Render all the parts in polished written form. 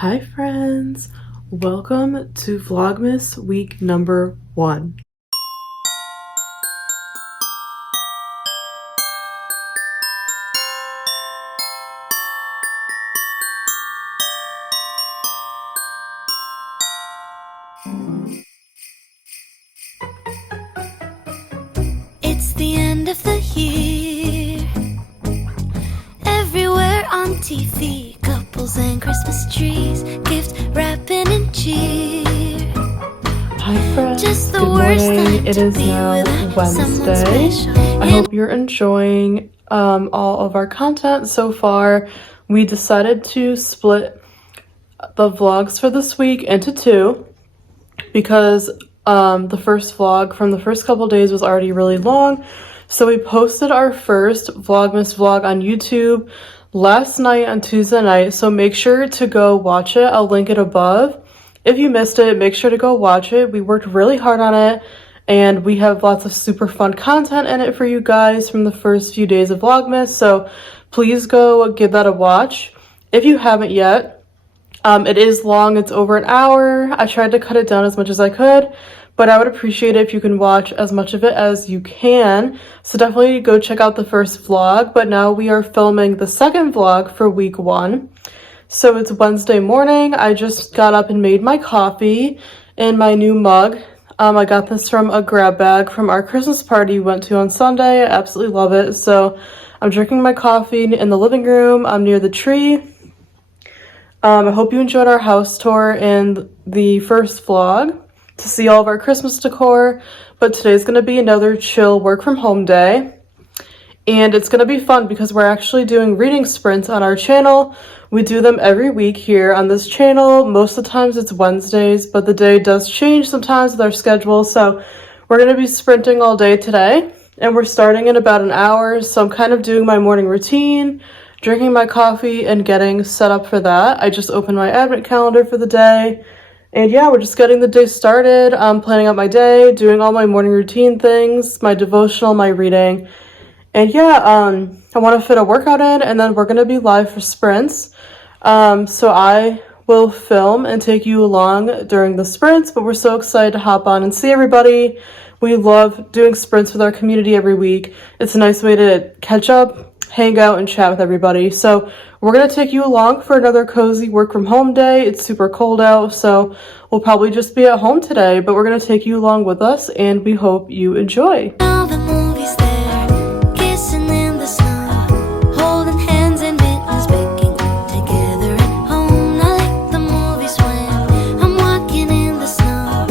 Hi friends, welcome to Vlogmas week number 1. It's the end of the year. Everywhere on TV, couples and Christmas trees, gift wrapping and cheer. Hi friends, Just the good worst morning. time It to is be now without someone Wednesday. special. I hope you're enjoying all of our content so far. We decided to split the vlogs for this week into 2 because the first vlog from the first couple days was already really long. So we posted our first Vlogmas vlog on YouTube last night on Tuesday night. So make sure to go watch it. I'll link it above. If you missed it, make sure to go watch it. We worked really hard on it and we have lots of super fun content in it for you guys from the first few days of Vlogmas. So please go give that a watch if you haven't yet. It is long, it's over an hour. I tried to cut it down as much as I could, but I would appreciate it if you can watch as much of it as you can. So definitely go check out the first vlog, but now we are filming the second vlog for week 1. So it's Wednesday morning. I just got up and made my coffee in my new mug. I got this from a grab bag from our Christmas party we went to on Sunday. I absolutely love it. So I'm drinking my coffee in the living room. I'm near the tree. I hope you enjoyed our house tour in the first vlog to see all of our Christmas decor, but today's going to be another chill work from home day, and it's going to be fun because we're actually doing reading sprints on our channel. We do them every week here on this channel. Most of the times it's Wednesdays, but the day does change sometimes with our schedule, so we're going to be sprinting all day today, and we're starting in about an hour, so I'm kind of doing my morning routine, drinking my coffee and getting set up for that. I just opened my advent calendar for the day. And yeah, we're just getting the day started. I'm planning out my day, doing all my morning routine things, my devotional, my reading. And yeah, I want to fit a workout in and then we're going to be live for sprints. So I will film and take you along during the sprints, but we're so excited to hop on and see everybody. We love doing sprints with our community every week. It's a nice way to catch up, hang out, and chat with everybody. So we're going to take you along for another cozy work from home day. It's super cold out, so we'll probably just be at home today, but we're going to take you along with us, and we hope you enjoy. Now the movie's there, kissing in the snow, holding hands and mittens, baking together at home. I like the movies when I'm walking in the snow,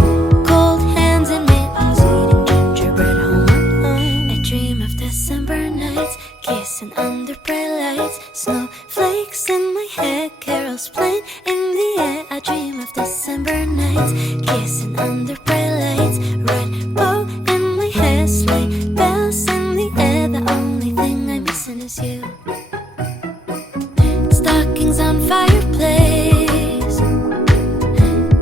cold hands and mittens, eating gingerbread home. I dream of December nights, kissing under bright lights, snowflakes in my hair, carols playing in the air. I dream of December nights, kissing under bright lights, red bow in my hair, sleigh bells in the air. The only thing I'm missing is you. Stockings on fireplace,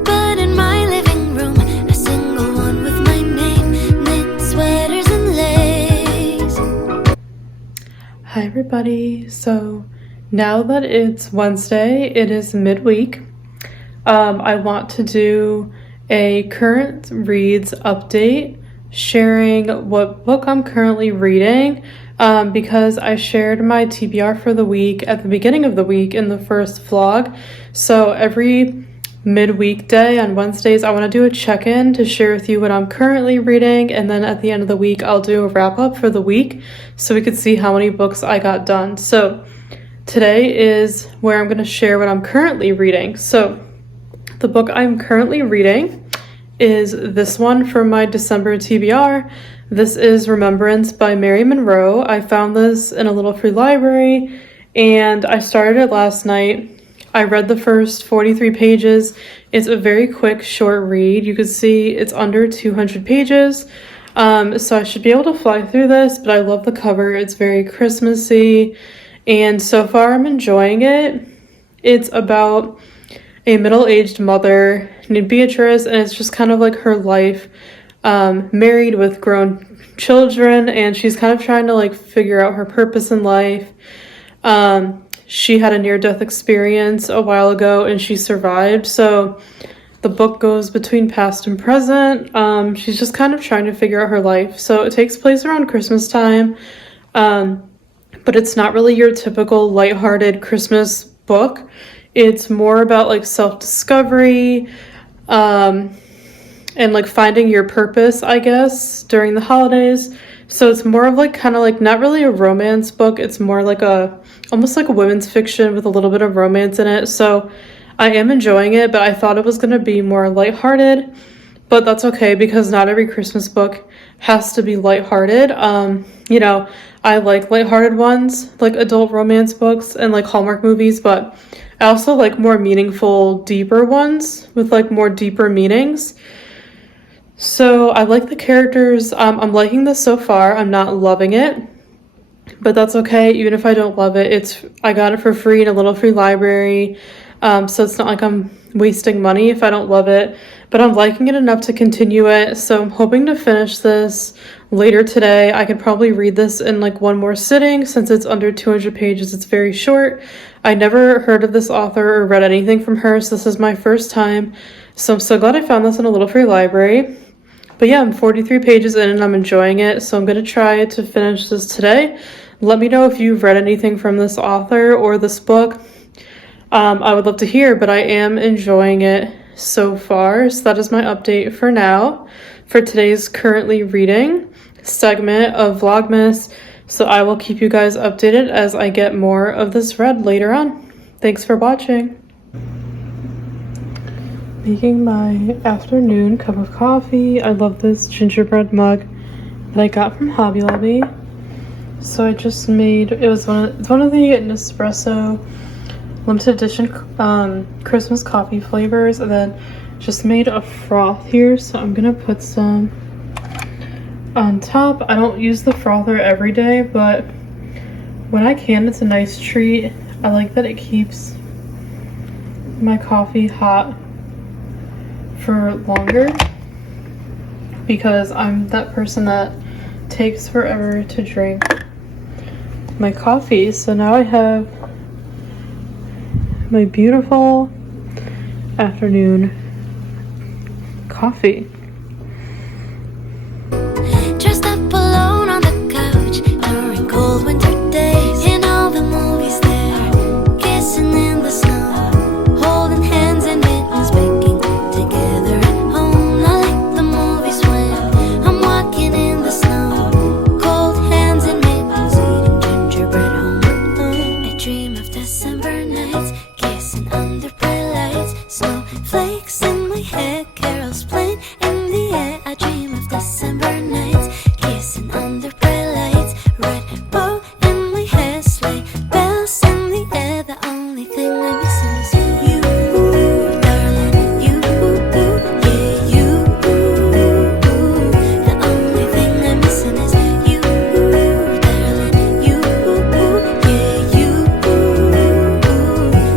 but in my living room, a single one with my name, knit sweaters and lace. Hi everybody. So now that it's Wednesday, it is midweek. I want to do a current reads update, sharing what book I'm currently reading, because I shared my TBR for the week at the beginning of the week in the first vlog. So every midweek day on Wednesdays, I want to do a check-in to share with you what I'm currently reading, and then at the end of the week, I'll do a wrap-up for the week so we could see how many books I got done. So today is where I'm going to share what I'm currently reading. So the book I'm currently reading is this one from my December TBR. This is Remembrance by Mary Monroe. I found this in a little free library and I started it last night. I read the first 43 pages. It's a very quick, short read. You can see it's under 200 pages. So I should be able to fly through this, but I love the cover. It's very Christmassy. And so far I'm enjoying it. It's about a middle-aged mother named Beatrice, and it's just kind of like her life, married with grown children, and she's kind of trying to like figure out her purpose in life. she had a near-death experience a while ago and she survived. So the book goes between past and present. She's just kind of trying to figure out her life. So it takes place around Christmas time, but it's not really your typical lighthearted Christmas book. It's more about like self-discovery, and like finding your purpose, I guess, during the holidays. So it's more of like kind of like not really a romance book. It's more like almost like a women's fiction with a little bit of romance in it. So I am enjoying it, but I thought it was going to be more lighthearted, but that's okay because not every Christmas book has to be lighthearted. You know, I like lighthearted ones, like adult romance books and like Hallmark movies, but I also like more meaningful, deeper ones with like more deeper meanings. So I like the characters. I'm liking this so far. I'm not loving it, but that's okay. Even if I don't love it, I got it for free in a little free library. So it's not like I'm wasting money if I don't love it, but I'm liking it enough to continue it. So I'm hoping to finish this later today. I could probably read this in like one more sitting since it's under 200 pages. It's very short. I never heard of this author or read anything from her, so this is my first time. So I'm so glad I found this in a little free library. But yeah, I'm 43 pages in and I'm enjoying it, so I'm going to try to finish this today. Let me know if you've read anything from this author or this book. I would love to hear, but I am enjoying it so far. So that is my update for now for today's currently reading segment of Vlogmas. So I will keep you guys updated as I get more of this read later on. Thanks for watching. Making my afternoon cup of coffee. I love this gingerbread mug that I got from Hobby Lobby. So I just made, it's one of the Nespresso limited edition Christmas coffee flavors, and then just made a froth here, so I'm gonna put some on top. I don't use the frother every day, but when I can, it's a nice treat. I like that it keeps my coffee hot for longer because I'm that person that takes forever to drink my coffee. So now I have my beautiful afternoon coffee. Dressed up alone on the couch during cold winter days. In all the movies there, kissing in the snow, holding hands and mittens, baking together at home. I like the movies when I'm walking in the snow, cold hands and mittens, eating gingerbread home alone. I dream of December nights, kissing under bright lights, snowflakes in my hair, carols playing in the air. I dream of December nights, kissing under bright lights, red bow in my hair, sleigh bells in the air. The only thing I'm missing is you, darling, you, yeah, you. The only thing I'm missing is you, darling, you, yeah, you.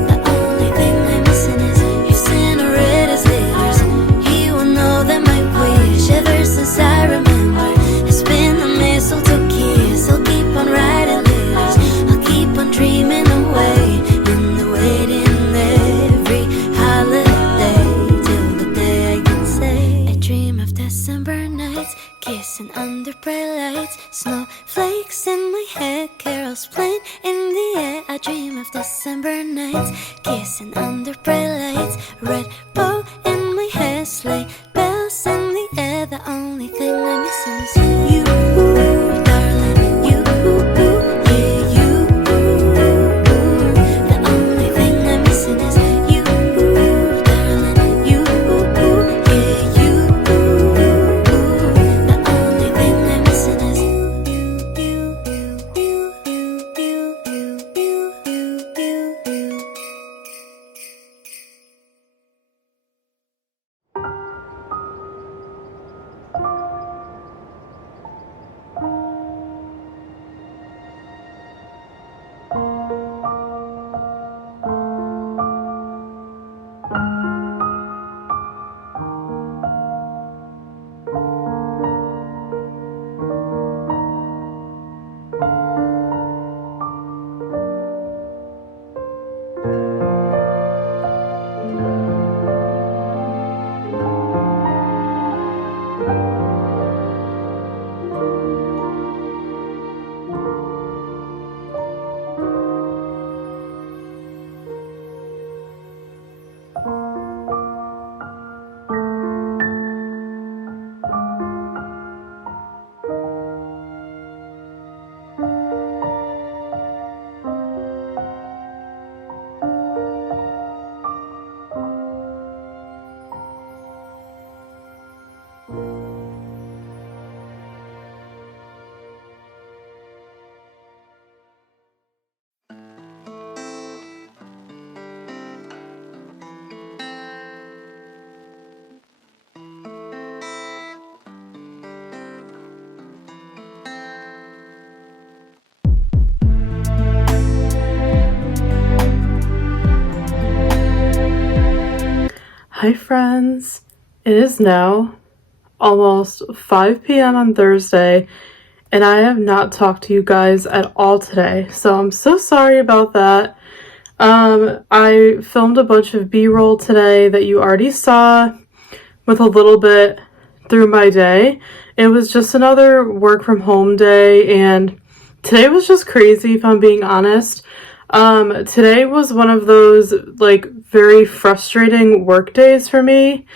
The only thing I'm missing is if Santa read his letters, he will know that my wish ever since I remember has been the mistletoe kiss. I'll keep on writing letters, I'll keep on dreaming away in the waiting every holiday till the day I can say I dream of December nights, kissing under bright lights, snowflakes in my hair, carols playing in the air. I dream of December nights, kissing under bright lights, red bow in my hair, sleigh bells in the air. The only thing I'm missing is you, darling, you, yeah, you. The only thing I'm missing is you, darling, you, yeah, you. The only thing I'm missing is you. Hi friends, it is now almost 5 p.m. on Thursday and I have not talked to you guys at all today, so I'm so sorry about that. I filmed a bunch of b-roll today that you already saw with a little bit through my day. It was just another work from home day and today was just crazy if I'm being honest. Today was one of those like very frustrating work days for me,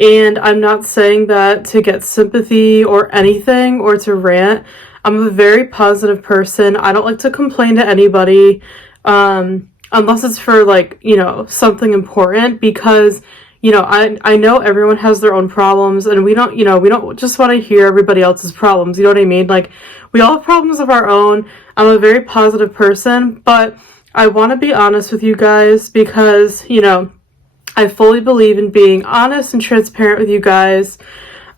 and I'm not saying that to get sympathy or anything or to rant. I'm a very positive person. I don't like to complain to anybody, unless it's for like, you know, something important, because you know, I know everyone has their own problems and we don't just want to hear everybody else's problems. You know what I mean? Like, we all have problems of our own. I'm a very positive person, but I want to be honest with you guys because, you know, I fully believe in being honest and transparent with you guys.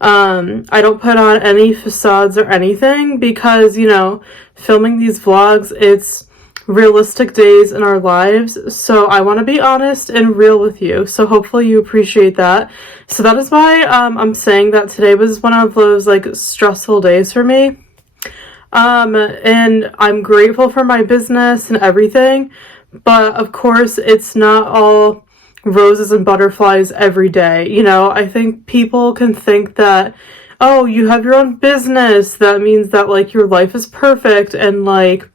I don't put on any facades or anything because, you know, filming these vlogs, it's realistic days in our lives, so I want to be honest and real with you, so hopefully you appreciate that. So that is why I'm saying that today was one of those like stressful days for me, and I'm grateful for my business and everything, but of course it's not all roses and butterflies every day. You know, I think people can think that, oh, you have your own business, that means that like your life is perfect and like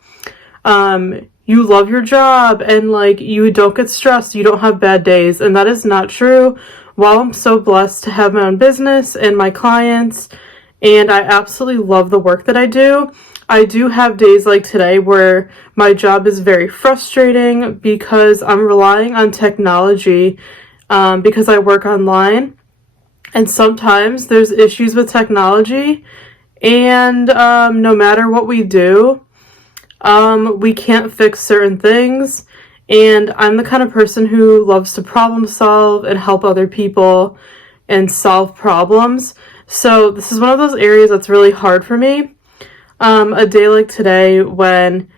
you love your job and like you don't get stressed, you don't have bad days, and that is not true. While I'm so blessed to have my own business and my clients, and I absolutely love the work that I do have days like today where my job is very frustrating because I'm relying on technology, because I work online, and sometimes there's issues with technology, and no matter what we do, we can't fix certain things, and I'm the kind of person who loves to problem solve and help other people and solve problems. So this is one of those areas that's really hard for me. A day like today when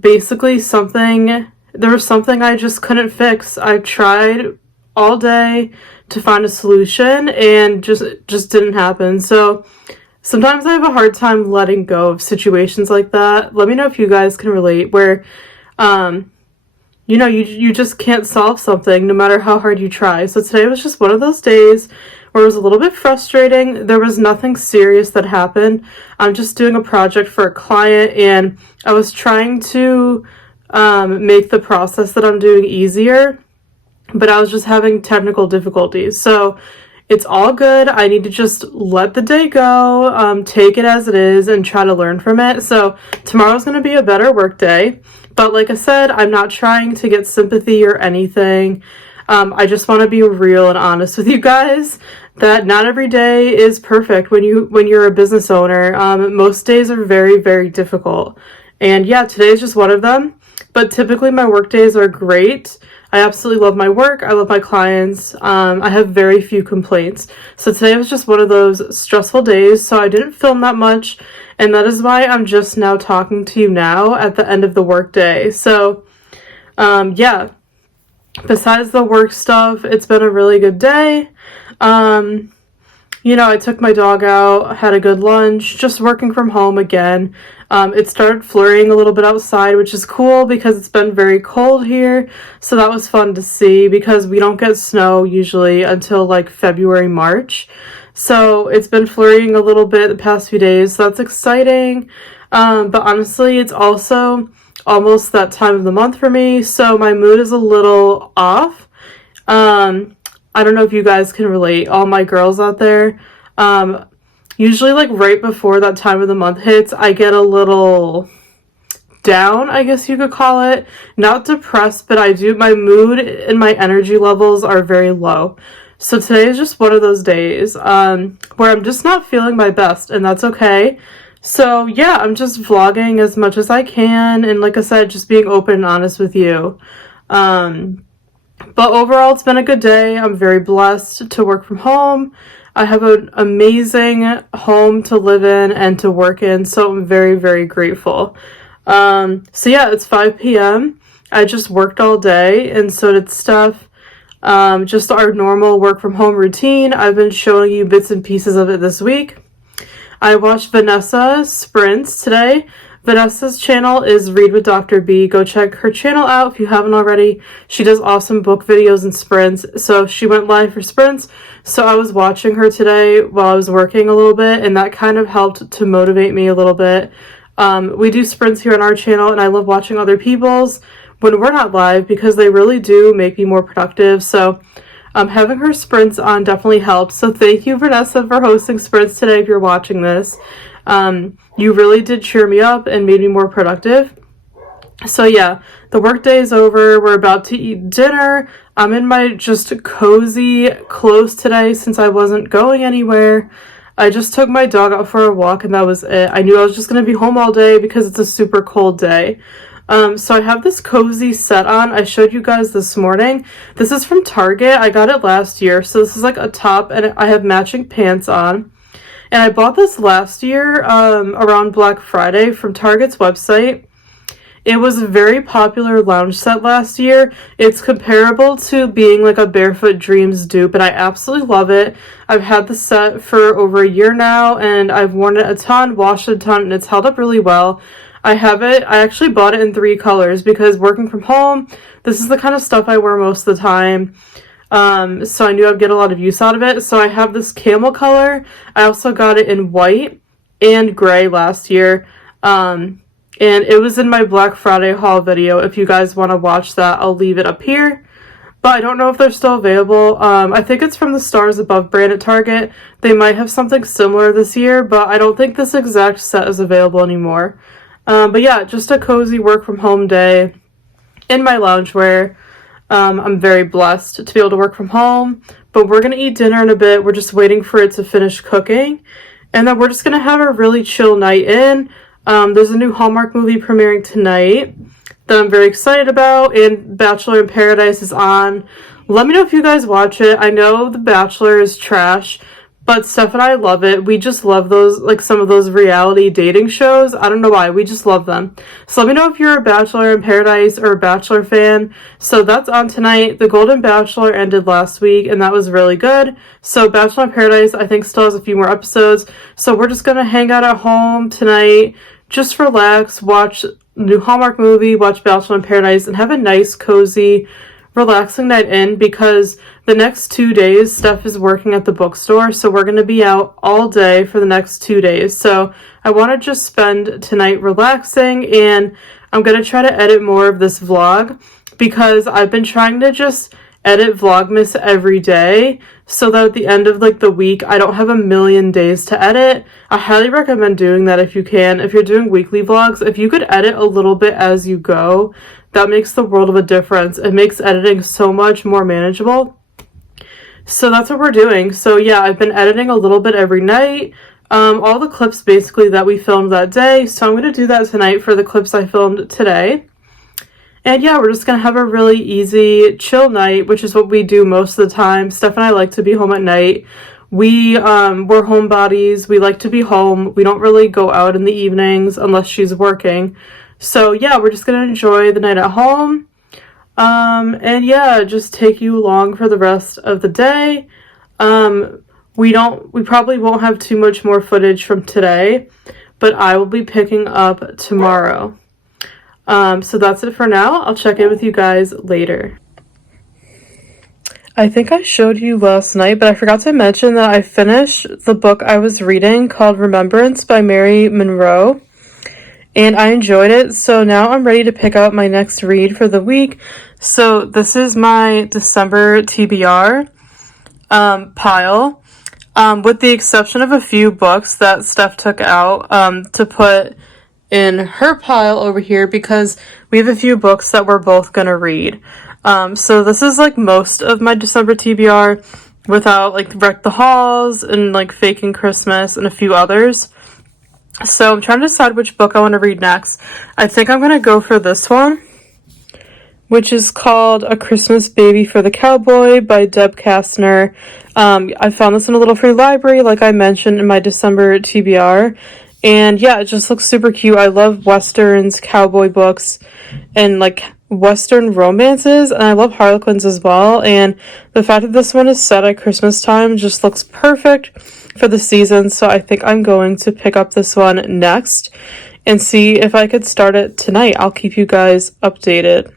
basically there was something I just couldn't fix. I tried all day to find a solution and just didn't happen. So sometimes I have a hard time letting go of situations like that. Let me know if you guys can relate, where, you know, you just can't solve something no matter how hard you try. So today was just one of those days where it was a little bit frustrating. There was nothing serious that happened. I'm just doing a project for a client, and I was trying to make the process that I'm doing easier, but I was just having technical difficulties. So it's all good. I need to just let the day go, take it as it is, and try to learn from it. So tomorrow's going to be a better work day. But like I said, I'm not trying to get sympathy or anything. I just want to be real and honest with you guys that not every day is perfect when you're a business owner. Most days are very, very difficult. And yeah, today is just one of them. But typically my work days are great. I absolutely love my work. I love my clients. I have very few complaints. So today was just one of those stressful days, so I didn't film that much, and that is why I'm just now talking to you now at the end of the work day. So, yeah, besides the work stuff, it's been a really good day. You know, I took my dog out, had a good lunch, just working from home again. It started flurrying a little bit outside, which is cool because it's been very cold here. So that was fun to see because we don't get snow usually until like February, March. So it's been flurrying a little bit the past few days. So that's exciting. But honestly, it's also almost that time of the month for me. So my mood is a little off. I don't know if you guys can relate, all my girls out there. Usually like right before that time of the month hits, I get a little down, I guess you could call it. Not depressed, but my mood and my energy levels are very low. So today is just one of those days where I'm just not feeling my best, and that's okay. So yeah, I'm just vlogging as much as I can, and like I said, just being open and honest with you. But overall, it's been a good day. I'm very blessed to work from home. I have an amazing home to live in and to work in, so I'm very, very grateful. So yeah, it's 5 p.m. I just worked all day, and so did Steph. Just our normal work from home routine. I've been showing you bits and pieces of it this week. I watched Vanessa's sprints today. Vanessa's channel is Read with Dr. B. Go check her channel out if you haven't already. She does awesome book videos and sprints. So she went live for sprints. So I was watching her today while I was working a little bit, and that kind of helped to motivate me a little bit. We do sprints here on our channel, and I love watching other people's when we're not live because they really do make me more productive. So having her sprints on definitely helps. So thank you, Vanessa, for hosting sprints today if you're watching this. You really did cheer me up and made me more productive. So yeah, the work day is over. We're about to eat dinner. I'm in my just cozy clothes today since I wasn't going anywhere. I just took my dog out for a walk and that was it. I knew I was just going to be home all day because it's a super cold day. So I have this cozy set on. I showed you guys this morning. This is from Target. I got it last year. So this is like a top and I have matching pants on. And I bought this last year around Black Friday from Target's website. It was a very popular lounge set last year. It's comparable to being like a Barefoot Dreams dupe, and I absolutely love it. I've had the set for over a year now, and I've worn it a ton, washed it a ton, and it's held up really well. I actually bought it in 3 colors because working from home, this is the kind of stuff I wear most of the time. So I knew I'd get a lot of use out of it. So I have this camel color. I also got it in white and gray last year. And it was in my Black Friday haul video. If you guys want to watch that, I'll leave it up here. But I don't know if they're still available. I think it's from the Stars Above brand at Target. They might have something similar this year, but I don't think this exact set is available anymore. But yeah, just a cozy work from home day in my loungewear. I'm very blessed to be able to work from home, but we're going to eat dinner in a bit. We're just waiting for it to finish cooking, and then we're just going to have a really chill night in. There's a new Hallmark movie premiering tonight that I'm very excited about, and Bachelor in Paradise is on. Let me know if you guys watch it. I know The Bachelor is trash, but Steph and I love it. We just love those, like some of those reality dating shows. I don't know why, we just love them. So let me know if you're a Bachelor in Paradise or a Bachelor fan. So that's on tonight. The Golden Bachelor ended last week, and that was really good. So Bachelor in Paradise, I think, still has a few more episodes. So we're just gonna hang out at home tonight, just relax, watch the new Hallmark movie, watch Bachelor in Paradise, and have a nice, cozy, relaxing night in because the next 2 days Steph is working at the bookstore, so we're going to be out all day for the next 2 days. So I want to just spend tonight relaxing, and I'm going to try to edit more of this vlog because I've been trying to just edit Vlogmas every day so that at the end of like the week I don't have a million days to edit. I highly recommend doing that if you can. If you're doing weekly vlogs, if you could edit a little bit as you go, that makes the world of a difference. It makes editing so much more manageable. So that's what we're doing. So yeah, I've been editing a little bit every night. All the clips basically that we filmed that day. So I'm going to do that tonight for the clips I filmed today. And yeah, we're just going to have a really easy, chill night, which is what we do most of the time. Steph and I like to be home at night. We're homebodies. We like to be home. We don't really go out in the evenings unless she's working. So yeah, we're just going to enjoy the night at home. And yeah, just take you along for the rest of the day. We probably won't have too much more footage from today, but I will be picking up tomorrow. So that's it for now. I'll check in with you guys later. I think I showed you last night, but I forgot to mention that I finished the book I was reading called Remembrance by Mary Monroe. and I enjoyed it. So now I'm ready to pick out my next read for the week. So this is my December TBR pile, with the exception of a few books that Steph took out to put in her pile over here because we have a few books that we're both gonna read. So this is like most of my December TBR without like Wreck the Halls and like Faking Christmas and a few others. So I'm trying to decide which book I want to read next. I think I'm gonna go for this one, which is called A Christmas Baby for the Cowboy by Deb Kastner. I found this in a little free library, like I mentioned in my December TBR. And yeah, it just looks super cute. I love Westerns, cowboy books, and like Western romances, and I love Harlequins as well. And the fact that this one is set at Christmas time just looks perfect for the season. So I think I'm going to pick up this one next and see if I could start it tonight. I'll keep you guys updated.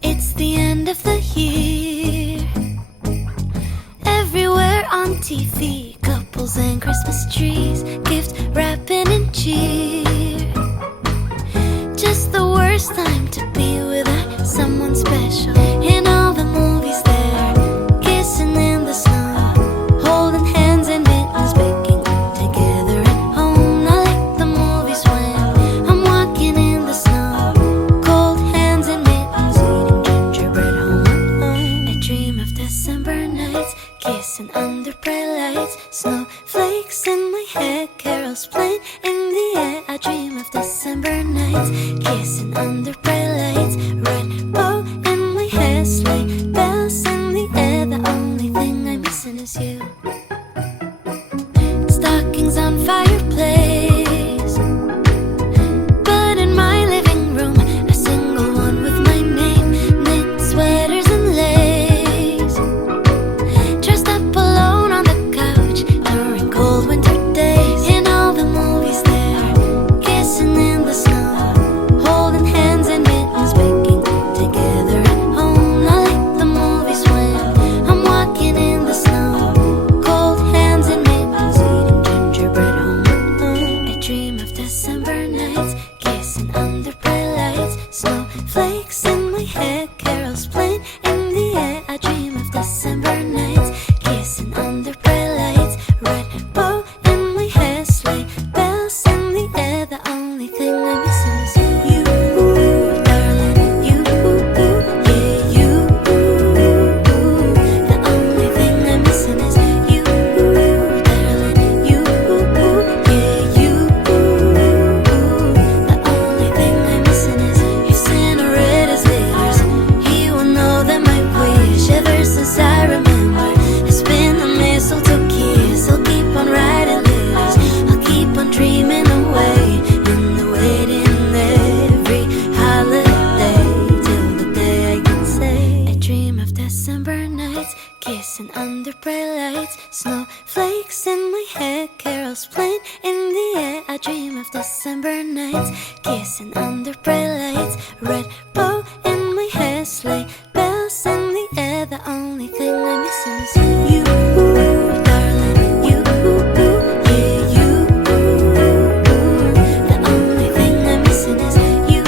It's the end of the year. Everywhere on TV, couples and Christmas trees, gift wrapping and cheer. Just the worst time to be without someone special. In all the movies they're kissing in the snow, holding hands in mittens, baking together at home. Not like the movies when I'm walking in the snow, cold hands in mittens, eating gingerbread snowflakes in my hair, carols playing in the air. I dream of December nights, kissing under bright lights. Red bow in my hair, sleigh bells in the air. The only thing I'm missing is you. Stockings on fireplace, but in my living room, a single one with my name. Knit sweaters and lace, dressed up alone on the couch during cold winter days. In all the movies there, kissing in the snow, holding hands and mittens, baking together at home. I like the movies when I'm walking in the snow, cold hands and mittens, eating gingerbread home. I dream of December nights, kissing under bright lights. Snowflakes in my hair, carols playing in the air. I dream of December nights, kissing under bright lights. Red bow in my hair, sleigh bells in the air. The only thing I'm missing is you, darling. You, yeah, you. The only thing I'm missing is you, darling. You, yeah, you. The only thing I'm missing is if Santa read his letters, he will know that my wish ever since I remember has been the mistletoe kiss. I'll keep on writing letters, I'll keep on dreaming away in the waiting every holiday till the day I can say I dream of December nights, kissing under bright lights. Snowflakes in my hair, carols playing in the air. I dream of December nights, kissing under bright lights. Red bow in my hair, sleigh bells in the air. The only thing I'm missing is you, darling. You, yeah, you. The only thing I'm missing is you,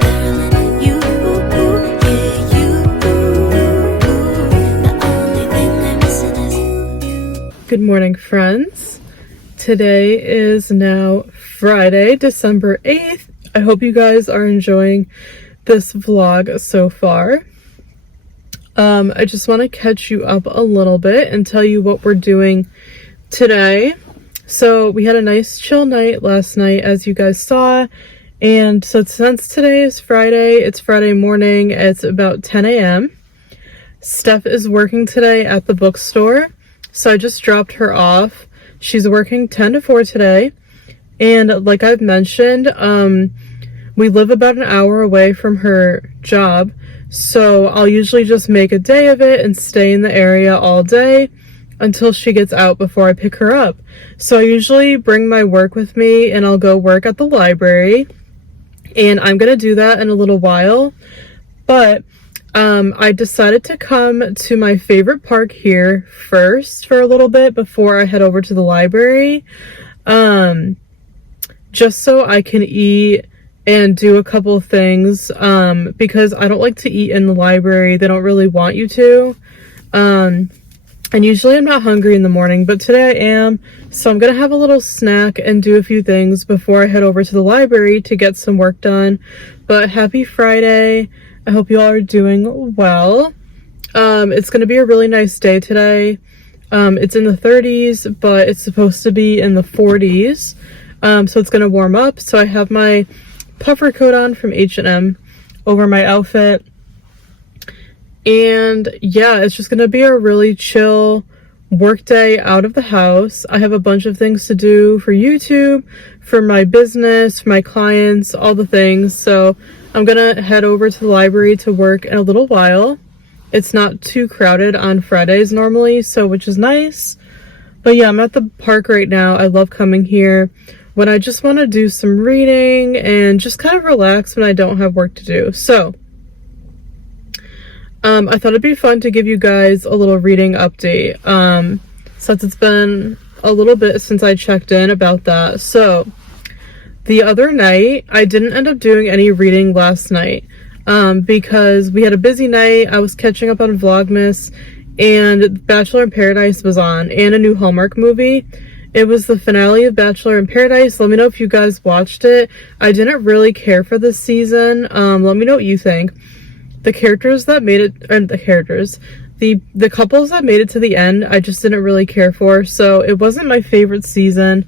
darling. You, yeah, you. The only thing I'm missing is you. Good morning, friends. Today is now Friday, December 8th. I hope you guys are enjoying this vlog so far. I just want to catch you up a little bit and tell you what we're doing today. So we had a nice chill night last night, as you guys saw. And so since today is Friday, it's Friday morning, it's about 10 a.m. Steph is working today at the bookstore, so I just dropped her off. She's working 10 to 4 today. And like I've mentioned, we live about an hour away from her job, so I'll usually just make a day of it and stay in the area all day until she gets out before I pick her up. So I usually bring my work with me and I'll go work at the library, and I'm gonna do that in a little while. But I decided to come to my favorite park here first for a little bit before I head over to the library, just so I can eat and do a couple of things, because I don't like to eat in the library. They don't really want you to. And usually I'm not hungry in the morning, but today I am. So I'm gonna have a little snack and do a few things before I head over to the library to get some work done. But happy Friday. I hope you all are doing well. It's gonna be a really nice day today. It's in the 30s, but it's supposed to be in the 40s. So it's gonna warm up. So I have my puffer coat on from H&M over my outfit, and yeah, it's just gonna be a really chill work day out of the house. I have a bunch of things to do for YouTube, for my business, for my clients, all the things. So I'm gonna head over to the library to work in a little while. It's not too crowded on Fridays normally, so which is nice. But yeah, I'm at the park right now. I love coming here when I just want to do some reading and just kind of relax when I don't have work to do. So I thought it'd be fun to give you guys a little reading update, since it's been a little bit since I checked in about that. So the other night, I didn't end up doing any reading last night, because we had a busy night. I was catching up on Vlogmas, and Bachelor in Paradise was on, and a new Hallmark movie. It was the finale of Bachelor in Paradise. Let me know if you guys watched it. I didn't really care for this season. Let me know what you think. The characters that made it, or the the couples that made it to the end, I just didn't really care for. So it wasn't my favorite season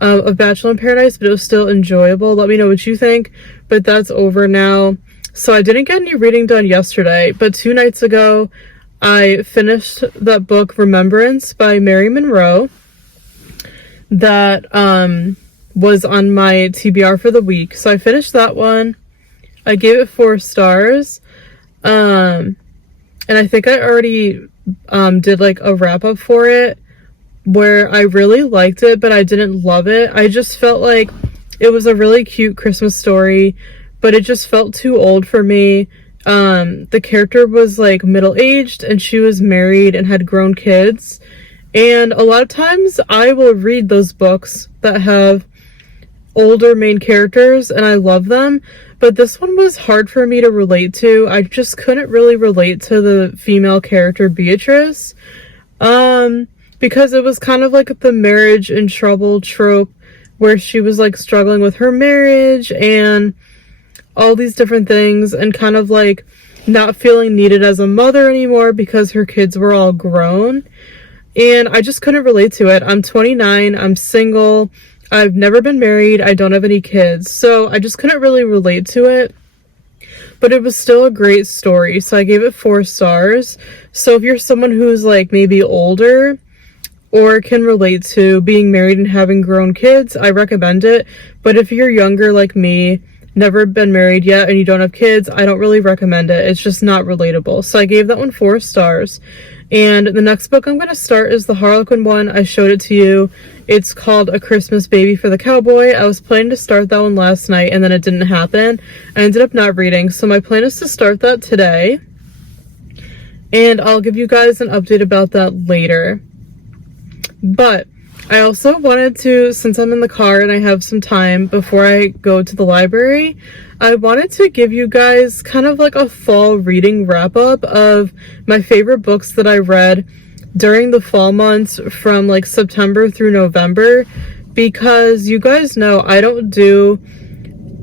of Bachelor in Paradise, but it was still enjoyable. Let me know what you think. But that's over now. So I didn't get any reading done yesterday, but 2 nights ago, I finished that book, Remembrance by Mary Monroe, that was on my TBR for the week. So I finished that one. I gave it 4 stars. And I think I already did like a wrap up for it where I really liked it, but I didn't love it. I just felt like it was a really cute Christmas story, but it just felt too old for me. The character was like middle-aged and she was married and had grown kids. And a lot of times I will read those books that have older main characters and I love them, but this one was hard for me to relate to. I just couldn't really relate to the female character Beatrice, because it was kind of like the marriage in trouble trope where she was like struggling with her marriage and all these different things and kind of like not feeling needed as a mother anymore because her kids were all grown. And I just couldn't relate to it. I'm 29, I'm single, I've never been married, I don't have any kids, so I just couldn't really relate to it. But it was still a great story, so I gave it 4 stars. So if you're someone who's like maybe older or can relate to being married and having grown kids, I recommend it. But if you're younger like me, never been married yet, and you don't have kids, I don't really recommend it. It's just not relatable. So I gave that one 4 stars. And the next book I'm going to start is the Harlequin one. I showed it to you. It's called A Christmas Baby for the Cowboy. I was planning to start that one last night and then it didn't happen. I ended up not reading. So my plan is to start that today. And I'll give you guys an update about that later. But I also wanted to, since I'm in the car and I have some time before I go to the library, I wanted to give you guys kind of like a fall reading wrap up of my favorite books that I read during the fall months from like September through November, because you guys know I don't do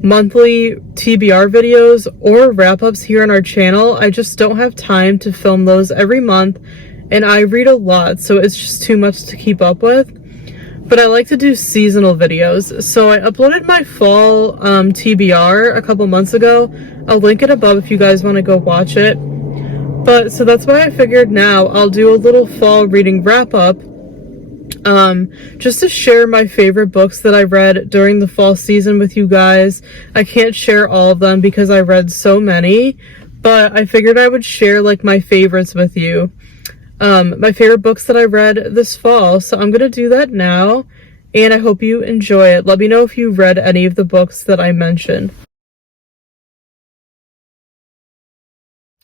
monthly TBR videos or wrap ups here on our channel. I just don't have time to film those every month, and I read a lot, so it's just too much to keep up with. But I like to do seasonal videos, so I uploaded my fall TBR a couple months ago. I'll link it above if you guys want to go watch it. But so that's why I figured now I'll do a little fall reading wrap up, just to share my favorite books that I read during the fall season with you guys. I can't share all of them because I read so many, but I figured I would share like my favorites with you. My favorite books that I read this fall. So I'm gonna do that now, and I hope you enjoy it. Let me know if you read any of the books that I mentioned.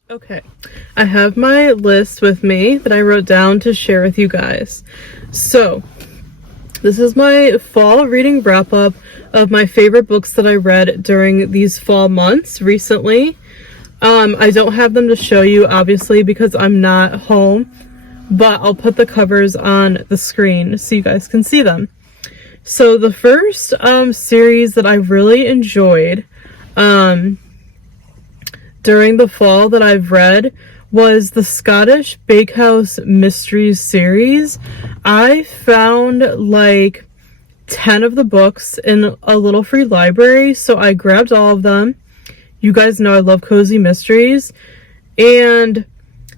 Okay, I have my list with me that I wrote down to share with you guys. So this is my fall reading wrap up of my favorite books that I read during these fall months recently. I don't have them to show you obviously because I'm not home, but I'll put the covers on the screen so you guys can see them. So the first series that I really enjoyed during the fall that I've read was the Scottish Bakehouse Mysteries series. I found like 10 of the books in a little free library, so I grabbed all of them. You guys know I love cozy mysteries, and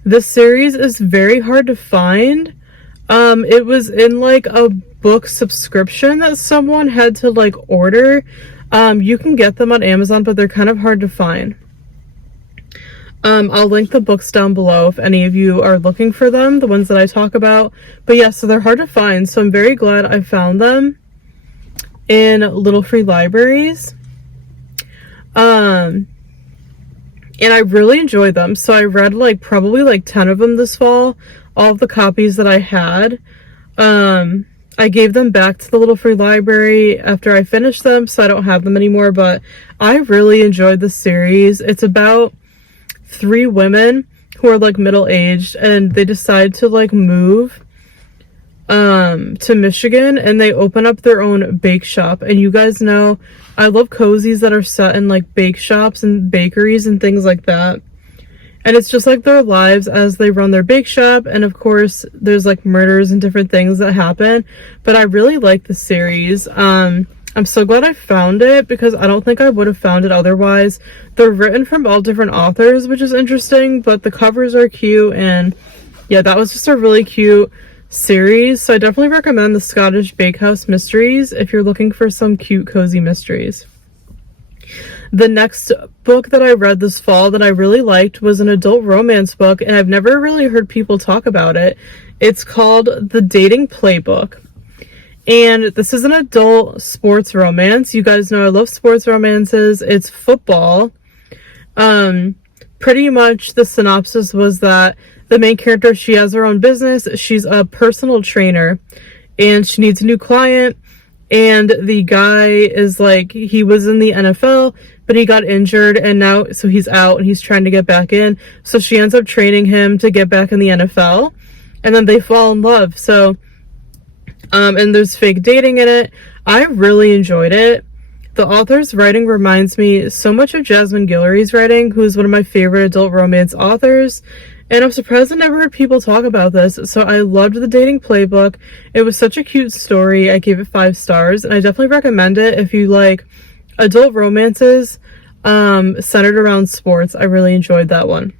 this series is very hard to find. It was in like a book subscription that someone had to like order. You can get them on Amazon, but they're kind of hard to find. I'll link the books down below if any of you are looking for them, the ones that I talk about. But yeah, so they're hard to find, so I'm very glad I found them in little free libraries. And I really enjoyed them. So I read like probably like 10 of them this fall, all of the copies that I had. I gave them back to the little free library after I finished them, so I don't have them anymore, but I really enjoyed the series. It's about 3 women who are like middle-aged, and they decide to like move to Michigan, and they open up their own bake shop. And you guys know I love cozies that are set in like bake shops and bakeries and things like that. And it's just like their lives as they run their bake shop, and of course there's like murders and different things that happen. But I really like the series. I'm so glad I found it because I don't think I would have found it otherwise. They're written from all different authors, which is interesting, but the covers are cute, and yeah, that was just a really cute series. So I definitely recommend the Scottish Bakehouse Mysteries if you're looking for some cute, cozy mysteries. The next book that I read this fall that I really liked was an adult romance book, and I've never really heard people talk about it. It's called The Dating Playbook. And this is an adult sports romance. You guys know I love sports romances. It's football. Pretty much the synopsis was that the main character, she has her own business. She's a personal trainer and she needs a new client. And the guy is like, he was in the NFL, but he got injured and now, so he's out and he's trying to get back in. So she ends up training him to get back in the NFL, and then they fall in love. So, and there's fake dating in it. I really enjoyed it. The author's writing reminds me so much of Jasmine Guillory's writing, who's one of my favorite adult romance authors. And I'm surprised I never heard people talk about this. So I loved The Dating Playbook. It was such a cute story. I gave it 5 stars, and I definitely recommend it if you like adult romances centered around sports. I really enjoyed that one.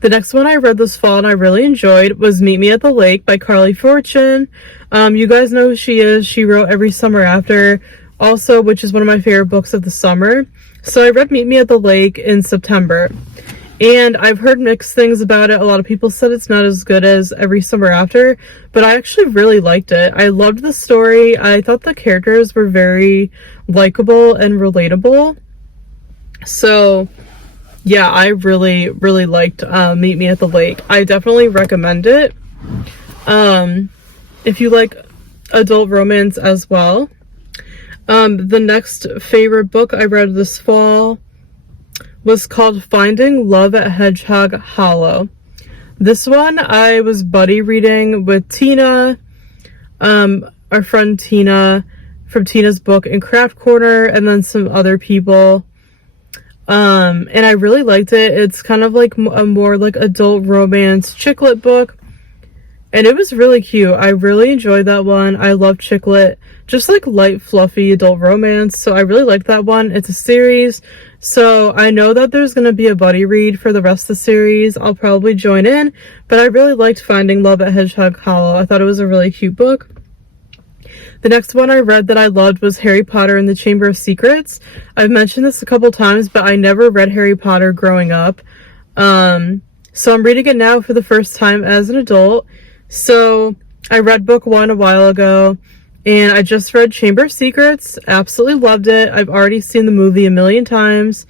The next one I read this fall and I really enjoyed was Meet Me at the Lake by Carly Fortune. You guys know who she is. She wrote Every Summer After, also, which is one of my favorite books of the summer. So I read Meet Me at the Lake in September. And I've heard mixed things about it. A lot of people said it's not as good as Every Summer After, but I actually really liked it. I loved the story. I thought the characters were very likable and relatable. So yeah, I really, really liked Meet Me at the Lake. I definitely recommend it if you like adult romance as well. The next favorite book I read this fall was called Finding Love at Hedgehog Hollow. This one I was buddy reading with Tina, our friend Tina from Tina's Book and Craft Corner, and then some other people. And I really liked it. It's kind of like a more like adult romance chick lit book, and it was really cute. I really enjoyed that one. I love chick lit, just like light, fluffy adult romance. So I really liked that one. It's a series, so I know that there's going to be a buddy read for the rest of the series. I'll probably join in, but I really liked Finding Love at Hedgehog Hollow. I thought it was a really cute book. The next one I read that I loved was Harry Potter and the Chamber of Secrets. I've mentioned this a couple times, but I never read Harry Potter growing up. So I'm reading it now for the first time as an adult. So I read book 1 a while ago, and I just read Chamber of Secrets. Absolutely loved it. I've already seen the movie a million times.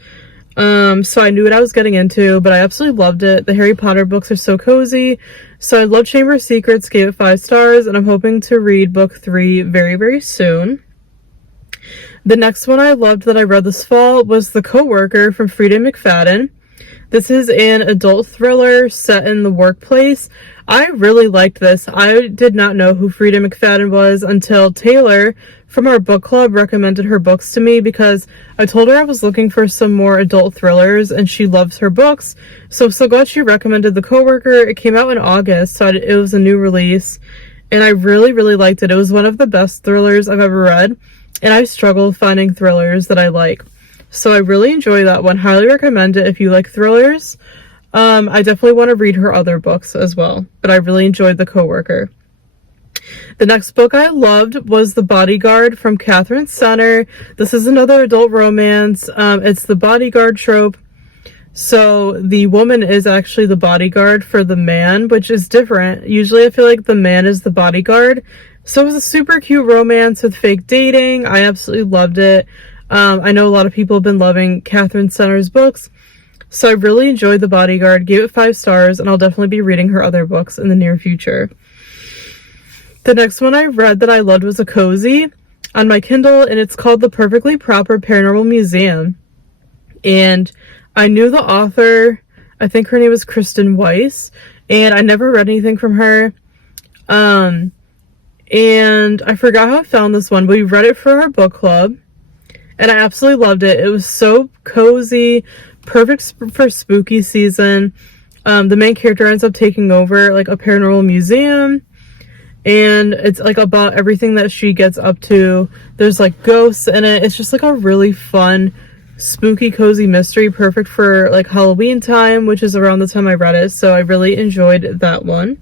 So I knew what I was getting into, but I absolutely loved it. The Harry Potter books are so cozy. So I love Chamber of Secrets, gave it 5 stars, and I'm hoping to read book 3 very, very soon. The next one I loved that I read this fall was The Coworker from Frida McFadden. This is an adult thriller set in the workplace. I really liked this. I did not know who Frida McFadden was until Taylor from our book club recommended her books to me, because I told her I was looking for some more adult thrillers and she loves her books. So I'm so glad she recommended The Coworker. It came out in August, so it was a new release, and I really, really liked it. It was one of the best thrillers I've ever read, and I struggle finding thrillers that I like. So I really enjoy that one. Highly recommend it if you like thrillers. I definitely want to read her other books as well, but I really enjoyed The Coworker. The next book I loved was The Bodyguard from Catherine Center. This is another adult romance. It's the bodyguard trope. So the woman is actually the bodyguard for the man, which is different. Usually I feel like the man is the bodyguard. So it was a super cute romance with fake dating. I absolutely loved it. I know a lot of people have been loving Catherine Center's books, so I really enjoyed The Bodyguard, gave it 5 stars, and I'll definitely be reading her other books in the near future. The next one I read that I loved was a cozy on my Kindle, and it's called The Perfectly Proper Paranormal Museum. And I knew the author. I think her name was Kristen Weiss, and I never read anything from her. And I forgot how I found this one, but we read it for our book club, and I absolutely loved it. It was so cozy, Perfect for spooky season. The main character ends up taking over like a paranormal museum, and it's like about everything that she gets up to. There's like ghosts in it. It's just like a really fun, spooky, cozy mystery, perfect for like Halloween time, which is around the time I read it, so I really enjoyed that one.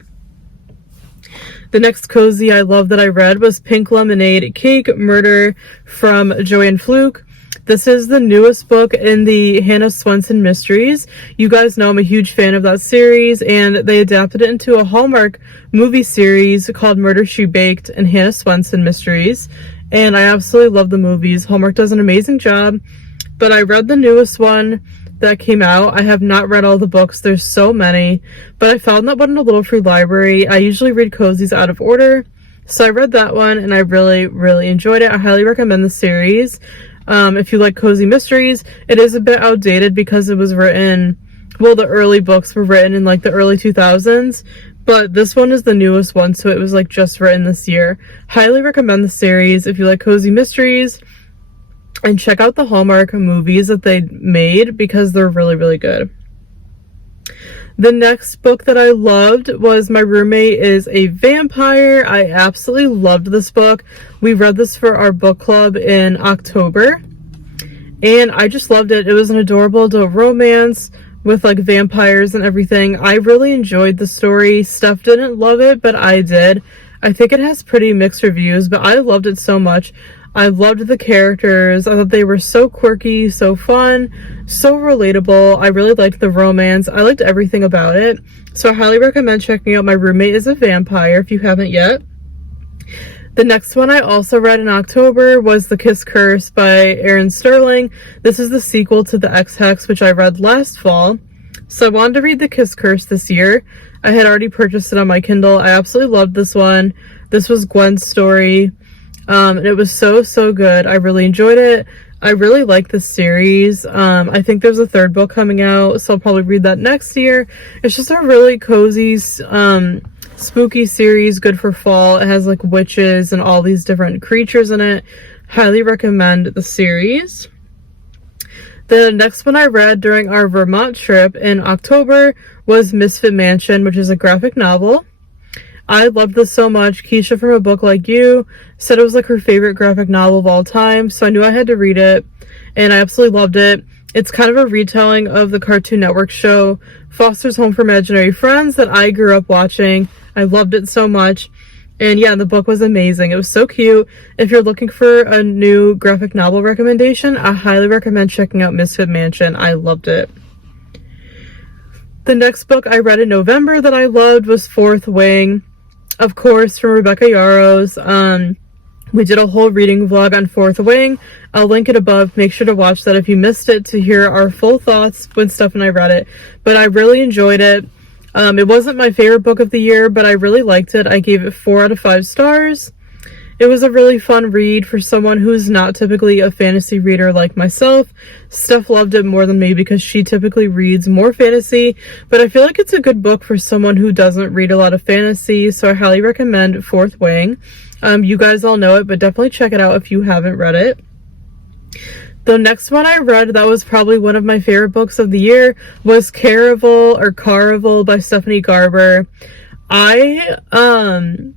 The next cozy I love that I read was Pink Lemonade Cake Murder from Joanne Fluke. This is the newest book in the Hannah Swenson mysteries. You guys know I'm a huge fan of that series, and they adapted it into a Hallmark movie series called Murder, She Baked and Hannah Swenson Mysteries, and I absolutely love the movies. Hallmark does an amazing job, but I read the newest one that came out. I have not read all the books. There's so many, but I found that one in a little free library. I usually read cozies out of order, so I read that one, and I really, really enjoyed it. I highly recommend the series. If you like cozy mysteries. It is a bit outdated because it was written, well, the early books were written in like the early 2000s, but this one is the newest one, so it was like just written this year. Highly recommend the series if you like cozy mysteries, and check out the Hallmark movies that they made because they're really, really good. The next book that I loved was My Roommate is a Vampire. I absolutely loved this book. We read this for our book club in October, and I just loved it. It was an adorable adult romance with like vampires and everything. I really enjoyed the story. Steph didn't love it, but I did. I think it has pretty mixed reviews, but I loved it so much. I loved the characters. I thought they were so quirky, so fun, so relatable. I really liked the romance. I liked everything about it. So I highly recommend checking out My Roommate is a Vampire if you haven't yet. The next one I also read in October was The Kiss Curse by Erin Sterling. This is the sequel to The X-Hex, which I read last fall. So I wanted to read The Kiss Curse this year. I had already purchased it on my Kindle. I absolutely loved this one. This was Gwen's story. And it was so, so good. I really enjoyed it. I really like this series. I think there's a third book coming out, so I'll probably read that next year. It's just a really cozy, spooky series, good for fall. It has like witches and all these different creatures in it. Highly recommend the series. The next one I read during our Vermont trip in October was Misfit Mansion, which is a graphic novel. I loved this so much. Keisha from A Book Like You said it was like her favorite graphic novel of all time, so I knew I had to read it, and I absolutely loved it. It's kind of a retelling of the Cartoon Network show Foster's Home for Imaginary Friends that I grew up watching. I loved it so much, and yeah, the book was amazing. It was so cute. If you're looking for a new graphic novel recommendation, I highly recommend checking out Misfit Mansion. I loved it. The next book I read in November that I loved was Fourth Wing, of course, from Rebecca Yarros. We did a whole reading vlog on Fourth Wing. I'll link it above. Make sure to watch that if you missed it to hear our full thoughts when Steph and I read it. But I really enjoyed it. It wasn't my favorite book of the year, but I really liked it. I gave it 4 out of 5 stars. It was a really fun read for someone who's not typically a fantasy reader like myself. Steph loved it more than me because she typically reads more fantasy, but I feel like it's a good book for someone who doesn't read a lot of fantasy, so I highly recommend Fourth Wing. You guys all know it, but definitely check it out if you haven't read it. The next one I read that was probably one of my favorite books of the year was Caraval by Stephanie Garber. I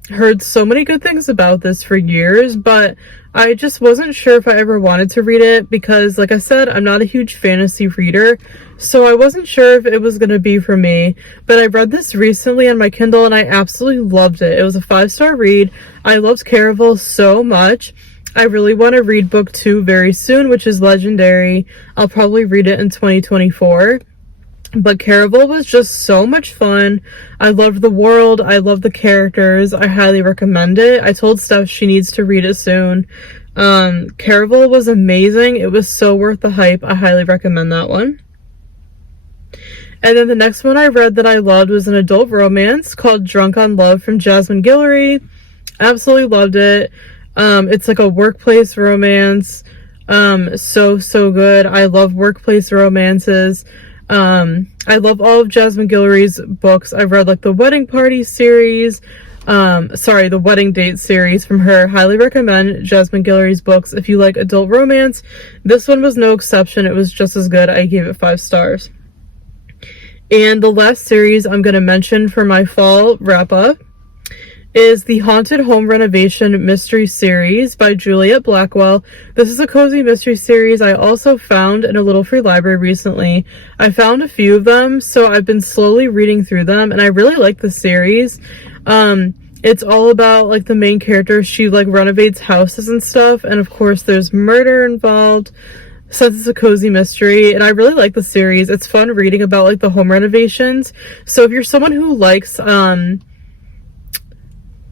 heard so many good things about this for years, but I just wasn't sure if I ever wanted to read it because, like I said, I'm not a huge fantasy reader, so I wasn't sure if it was going to be for me. But I read this recently on my Kindle and I absolutely loved it. It was a 5-star read. I loved Caraval so much. I really want to read book 2 very soon, which is Legendary. I'll probably read it in 2024. But Caraval was just so much fun. I loved the world. I loved the characters. I highly recommend it. I told Steph she needs to read it soon. Caraval was amazing. It was so worth the hype. I highly recommend that one. And then the next one I read that I loved was an adult romance called Drunk on Love from Jasmine Guillory. Absolutely loved it. It's like a workplace romance. So good. I love workplace romances. I love all of Jasmine Guillory's books. I've read like the Wedding Party series. the Wedding Date series from her. Highly recommend Jasmine Guillory's books if you like adult romance. This one was no exception. It was just as good. I gave it 5 stars. And the last series I'm going to mention for my fall wrap-up is the Haunted Home Renovation Mystery Series by Juliet Blackwell. This is a cozy mystery series I also found in a little free library recently. I found a few of them, so I've been slowly reading through them, and I really like the series. It's all about, like, the main character. She, like, renovates houses and stuff, and of course there's murder involved, since it's a cozy mystery, and I really like the series. It's fun reading about, like, the home renovations. So if you're someone who likes,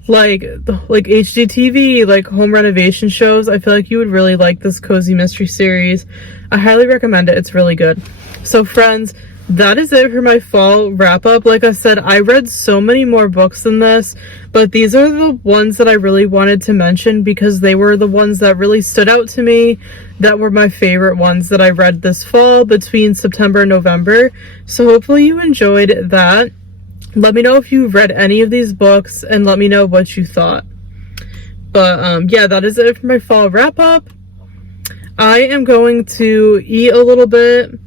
like HGTV, like home renovation shows, I feel like you would really like this cozy mystery series. I highly recommend it. It's really good. So friends, that is it for my fall wrap up. Like I said, I read so many more books than this, but these are the ones that I really wanted to mention because they were the ones that really stood out to me, that were my favorite ones that I read this fall between September and November. So hopefully you enjoyed that. Let me know if you read any of these books and let me know what you thought. But yeah, that is it for my fall wrap up. I am going to eat a little bit,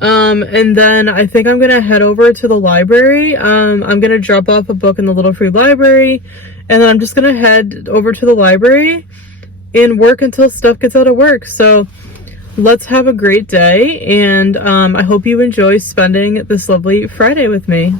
and then I think I'm gonna head over to the library. I'm gonna drop off a book in the little free library, and then I'm just gonna head over to the library and work until Steph gets out of work. So let's have a great day, and I hope you enjoy spending this lovely Friday with me.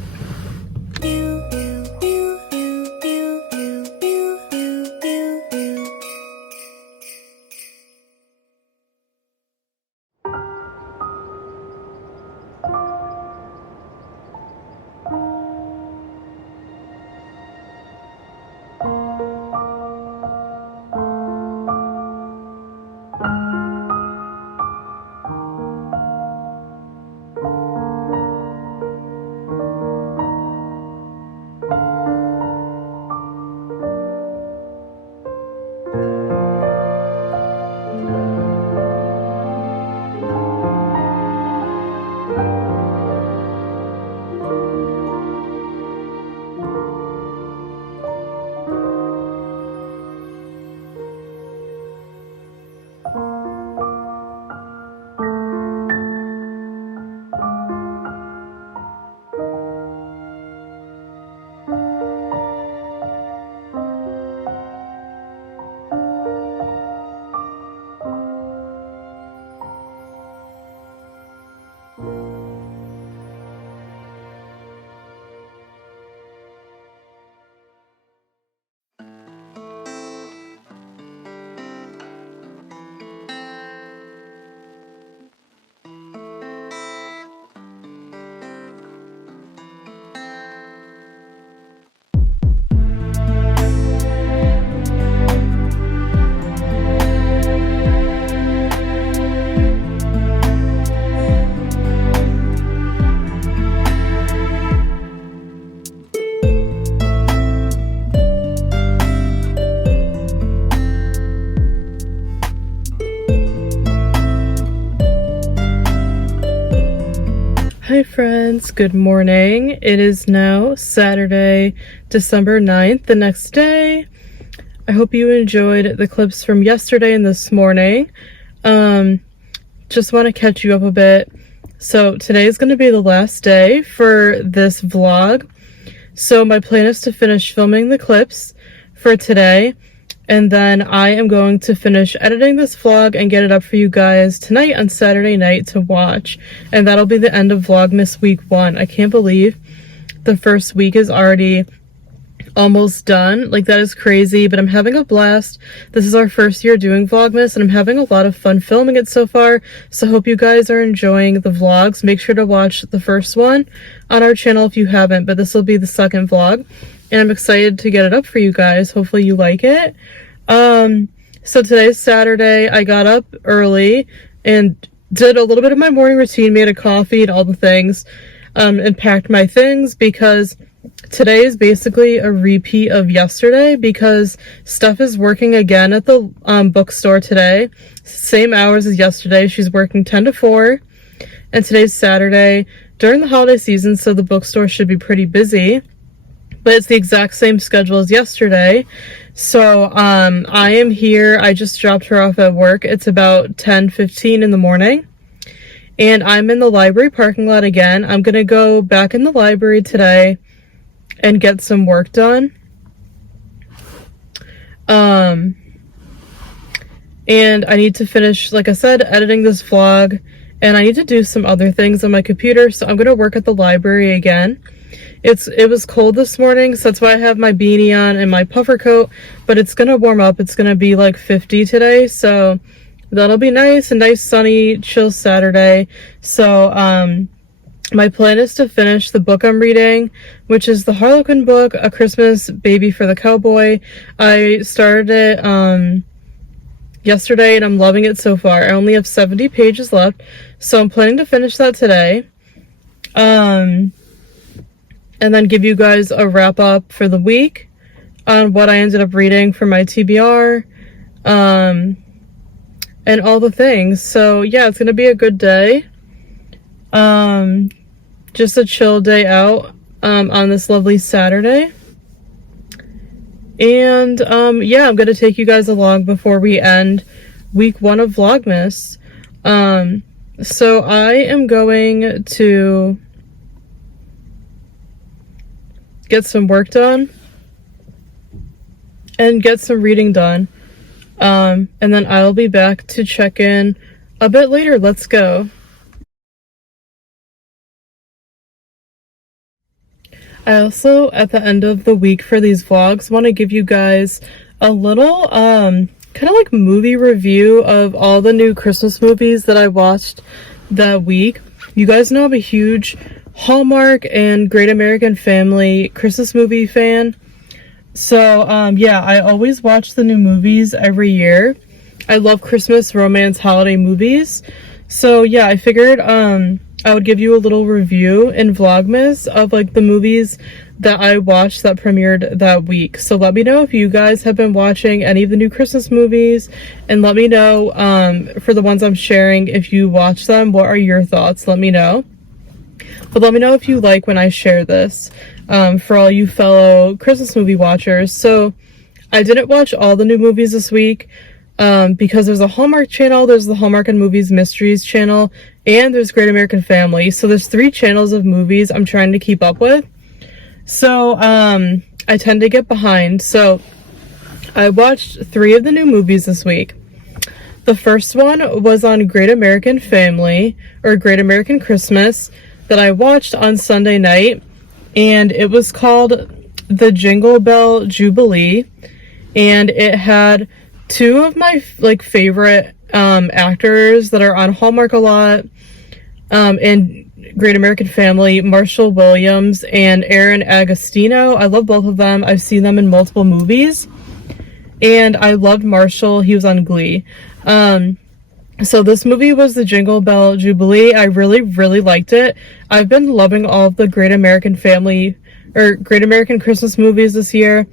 Hi friends, good morning. It is now Saturday, December 9th, the next day. I hope you enjoyed the clips from yesterday and this morning. Just want to catch you up a bit. So today is going to be the last day for this vlog. So my plan is to finish filming the clips for today, and then I am going to finish editing this vlog and get it up for you guys tonight on Saturday night to watch. And that'll be the end of Vlogmas week 1. I can't believe the first week is already almost done. Like, that is crazy, but I'm having a blast. This is our first year doing Vlogmas, and I'm having a lot of fun filming it so far. So hope you guys are enjoying the vlogs. Make sure to watch the first one on our channel if you haven't, but this will be the second vlog. And I'm excited to get it up for you guys. Hopefully you like it. So today's Saturday. I got up early and did a little bit of my morning routine, made a coffee and all the things, and packed my things because today is basically a repeat of yesterday because Steph is working again at the bookstore today. Same hours as yesterday. She's working 10 to 4. And today's Saturday during the holiday season, so the bookstore should be pretty busy. but it's the exact same schedule as yesterday. So I am here. I just dropped her off at work. It's about 10:15 in the morning, and I'm in the library parking lot again. I'm gonna go back in the library today and get some work done. And I need to finish, like I said, editing this vlog, and I need to do some other things on my computer, so I'm gonna work at the library again. It was cold this morning, so that's why I have my beanie on and my puffer coat, but it's gonna warm up. It's gonna be like 50 today, so that'll be nice, a nice sunny, chill Saturday. So my plan is to finish the book I'm reading, which is the Harlequin book, A Christmas Baby for the Cowboy. I started it yesterday, and I'm loving it so far. I only have 70 pages left, so I'm planning to finish that today. And then give you guys a wrap up for the week on what I ended up reading for my TBR, and all the things. So yeah, it's gonna be a good day. Just a chill day out on this lovely Saturday. And yeah, I'm gonna take you guys along before we end week 1 of Vlogmas. So I am going to get some work done and get some reading done, and then I'll be back to check in a bit later. Let's go. I also, at the end of the week for these vlogs, want to give you guys a little kind of like movie review of all the new Christmas movies that I watched that week. You guys know I'm a huge Hallmark and Great American Family Christmas movie fan. So yeah, I always watch the new movies every year. I love Christmas, romance, holiday movies. So yeah, I figured I would give you a little review in Vlogmas of like the movies that I watched that premiered that week. So let me know if you guys have been watching any of the new Christmas movies, and let me know for the ones I'm sharing, if you watch them, what are your thoughts? Let me know. But let me know if you like when I share this, for all you fellow Christmas movie watchers. So I didn't watch all the new movies this week, because there's a Hallmark channel, there's the Hallmark and Movies Mysteries channel, and there's Great American Family. So there's 3 channels of movies I'm trying to keep up with. So I tend to get behind. So I watched 3 of the new movies this week. The first one was on Great American Family, or Great American Christmas, that I watched on Sunday night, and it was called The Jingle Bell Jubilee, and it had 2 of my like favorite actors that are on Hallmark a lot, in Great American Family, Marshall Williams and Aaron Agostino. I love both of them. I've seen them in multiple movies, and I loved Marshall. He was on Glee. So this movie was The Jingle Bell Jubilee. I really, really liked it. I've been loving all of the Great American Family, or Great American Christmas movies this year.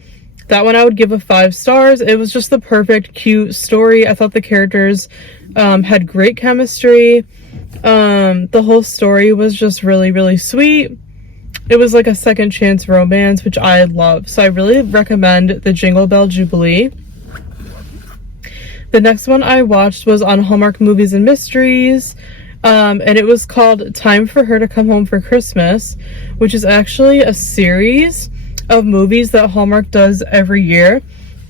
That one I would give a 5 stars. It was just the perfect, cute story. I thought the characters had great chemistry. The whole story was just really, really sweet. It was like a second chance romance, which I love. So I really recommend The Jingle Bell Jubilee. The next one I watched was on Hallmark Movies and Mysteries, and it was called Time for Her to Come Home for Christmas, which is actually a series of movies that Hallmark does every year.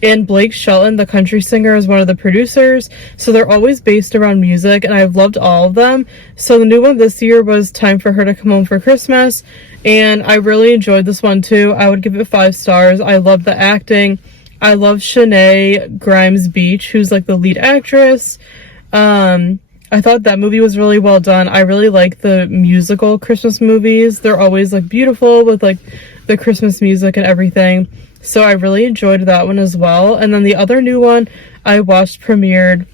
And Blake Shelton, the country singer, is one of the producers, so they're always based around music, and I've loved all of them. So the new one this year was Time for Her to Come Home for Christmas, and I really enjoyed this one too. I would give it 5 stars. I love the acting. I love Shanae Grimes Beach, who's like the lead actress. I thought that movie was really well done. I really like the musical Christmas movies. They're always like beautiful with like the Christmas music and everything. So I really enjoyed that one as well. And then the other new one I watched premiered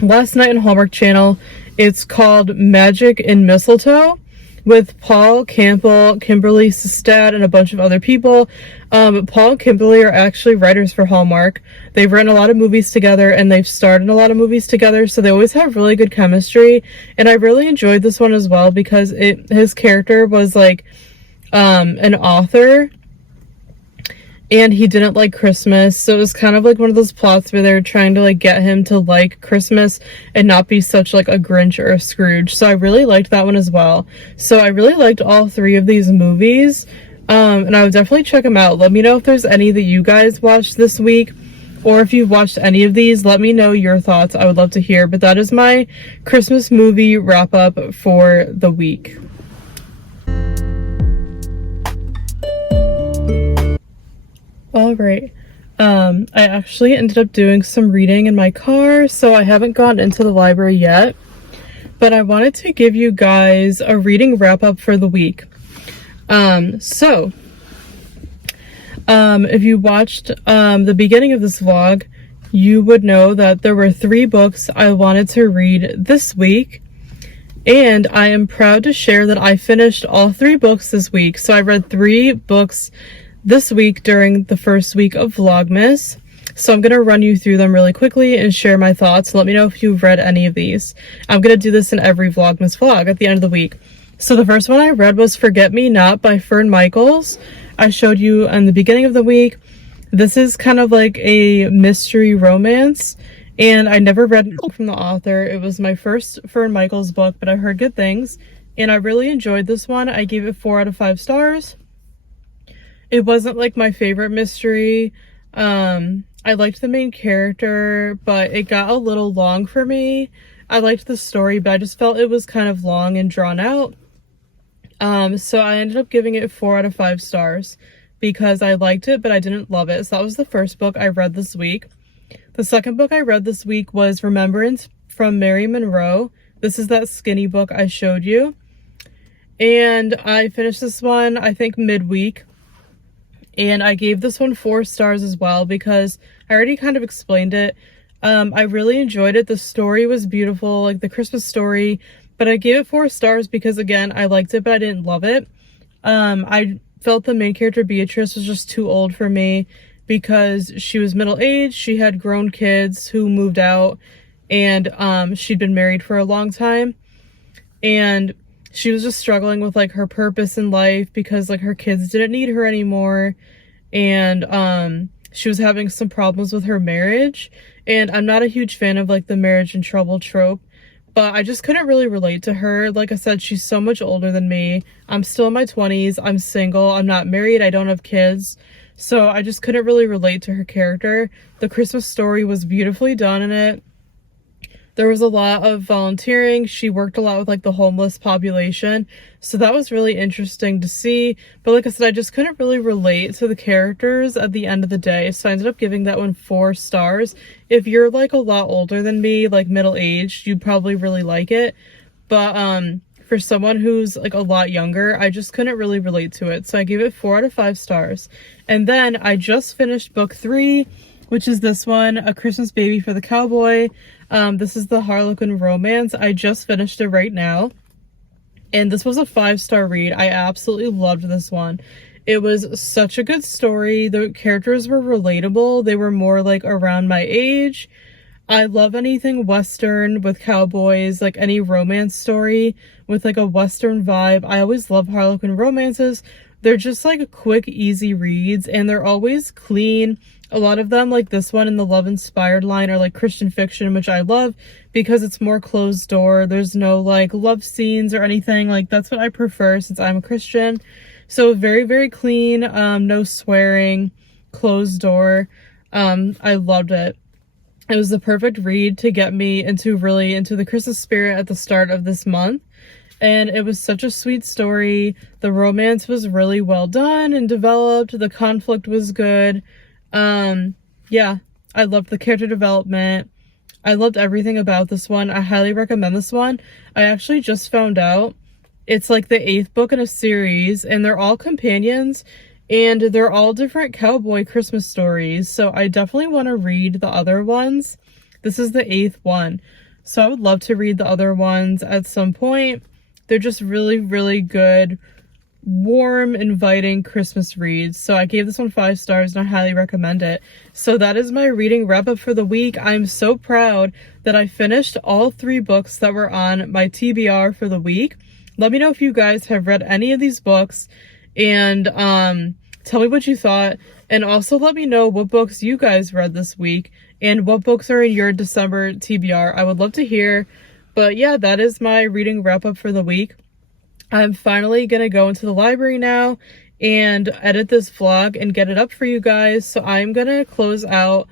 last night on Hallmark Channel. It's called Magic in Mistletoe, with Paul Campbell, Kimberly Sestad, and a bunch of other people. Paul and Kimberly are actually writers for Hallmark. They've written a lot of movies together, and they've starred in a lot of movies together, so they always have really good chemistry. And I really enjoyed this one as well, because his character was like an author, and he didn't like Christmas, so it was kind of like one of those plots where they're trying to like get him to like Christmas and not be such like a Grinch or a Scrooge. So I really liked that one as well. So I really liked all three of these movies, and I would definitely check them out. Let me know if there's any that you guys watched this week, or if you've watched any of these, let me know your thoughts. I would love to hear. But that is my Christmas movie wrap up for the week. All right. I actually ended up doing some reading in my car, so I haven't gone into the library yet, but I wanted to give you guys a reading wrap up for the week. If you watched the beginning of this vlog, you would know that there were 3 books I wanted to read this week, and I am proud to share that I finished all 3 books this week. So I read 3 books this week during the first week of Vlogmas. So I'm going to run you through them really quickly and share my thoughts. Let me know if you've read any of these. I'm going to do this in every Vlogmas vlog at the end of the week. So the first one I read was Forget Me Not by Fern Michaels. I showed you in the beginning of the week. This is kind of like a mystery romance, and I never read it from the author. It was my first Fern Michaels book, but I heard good things, and I really enjoyed this one. I gave it 4 out of 5 stars. It wasn't like my favorite mystery. I liked the main character, but it got a little long for me. I liked the story, but I just felt it was kind of long and drawn out. So I ended up giving it 4 out of 5 stars because I liked it, but I didn't love it. So that was the first book I read this week. The second book I read this week was Remembrance from Mary Monroe. This is that skinny book I showed you. And I finished this one, I think, midweek. And I gave this one 4 stars as well because I already kind of explained it. I really enjoyed it. The story was beautiful, like the Christmas story, but I gave it 4 stars because, again, I liked it, but I didn't love it. I felt the main character, Beatrice, was just too old for me because she was middle-aged, she had grown kids who moved out, and she'd been married for a long time. And she was just struggling with like her purpose in life because like her kids didn't need her anymore, and she was having some problems with her marriage. And I'm not a huge fan of like the marriage in trouble trope, but I just couldn't really relate to her. Like I said, she's so much older than me. I'm still in my 20s. I'm single. I'm not married. I don't have kids. So I just couldn't really relate to her character. The Christmas story was beautifully done in it. There was a lot of volunteering. She worked a lot with like the homeless population. So that was really interesting to see. But like I said, I just couldn't really relate to the characters at the end of the day. So I ended up giving that one 4 stars. If you're like a lot older than me, like middle-aged, you'd probably really like it. But for someone who's like a lot younger, I just couldn't really relate to it. So I gave it 4 out of 5 stars. And then I just finished book 3, which is this one, A Christmas Baby for the Cowboy. This is the Harlequin romance. I just finished it right now, and this was a 5-star read. I absolutely loved this one. It was such a good story. The characters were relatable. They were more like around my age. I love anything Western with cowboys, like any romance story with like a Western vibe. I always love Harlequin romances. They're just like quick, easy reads, and they're always clean. A lot of them, like this one in the Love Inspired line, are like Christian fiction, which I love because it's more closed door. There's no like love scenes or anything. Like that's what I prefer since I'm a Christian. So very, very clean, no swearing, closed door. I loved it. It was the perfect read to get me into the Christmas spirit at the start of this month. And it was such a sweet story. The romance was really well done and developed. The conflict was good. Yeah, I loved the character development. I loved everything about this one. I highly recommend this one. I actually just found out it's like the 8th book in a series, and they're all companions, and they're all different cowboy Christmas stories. So I definitely want to read the other ones. This is the 8th one. So I would love to read the other ones at some point. They're just really, really good, warm, inviting Christmas reads. So I gave this one 5 stars and I highly recommend it. So that is my reading wrap up for the week. I'm so proud that I finished all 3 books that were on my TBR for the week. Let me know if you guys have read any of these books, and Tell me what you thought, and also let me know what books you guys read this week and what books are in your December TBR. I would love to hear. But yeah, that is my reading wrap up for the week. I'm finally gonna go into the library now and edit this vlog and get it up for you guys. So I'm gonna close out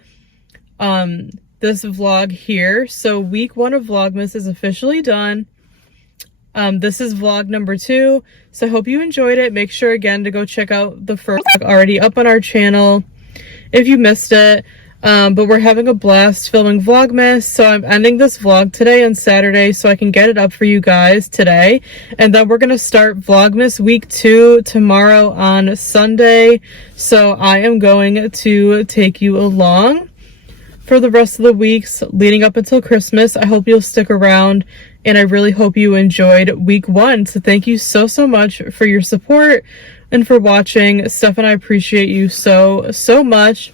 this vlog here. So week 1 of Vlogmas is officially done. This is vlog number 2, so I hope you enjoyed it. Make sure again to go check out the first vlog already up on our channel if you missed it. But we're having a blast filming Vlogmas, so I'm ending this vlog today on Saturday so I can get it up for you guys today. And then we're gonna start Vlogmas week 2 tomorrow on Sunday. So I am going to take you along for the rest of the weeks leading up until Christmas. I hope you'll stick around, and I really hope you enjoyed week 1. So thank you so much for your support and for watching. Steph and I appreciate you so much.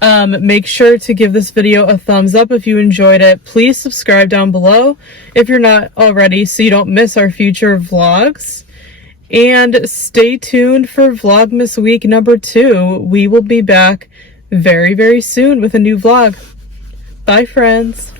Make sure to give this video a thumbs up if you enjoyed it. Please subscribe down below if you're not already so you don't miss our future vlogs. And stay tuned for Vlogmas week number 2. We will be back very soon with a new vlog. Bye, friends.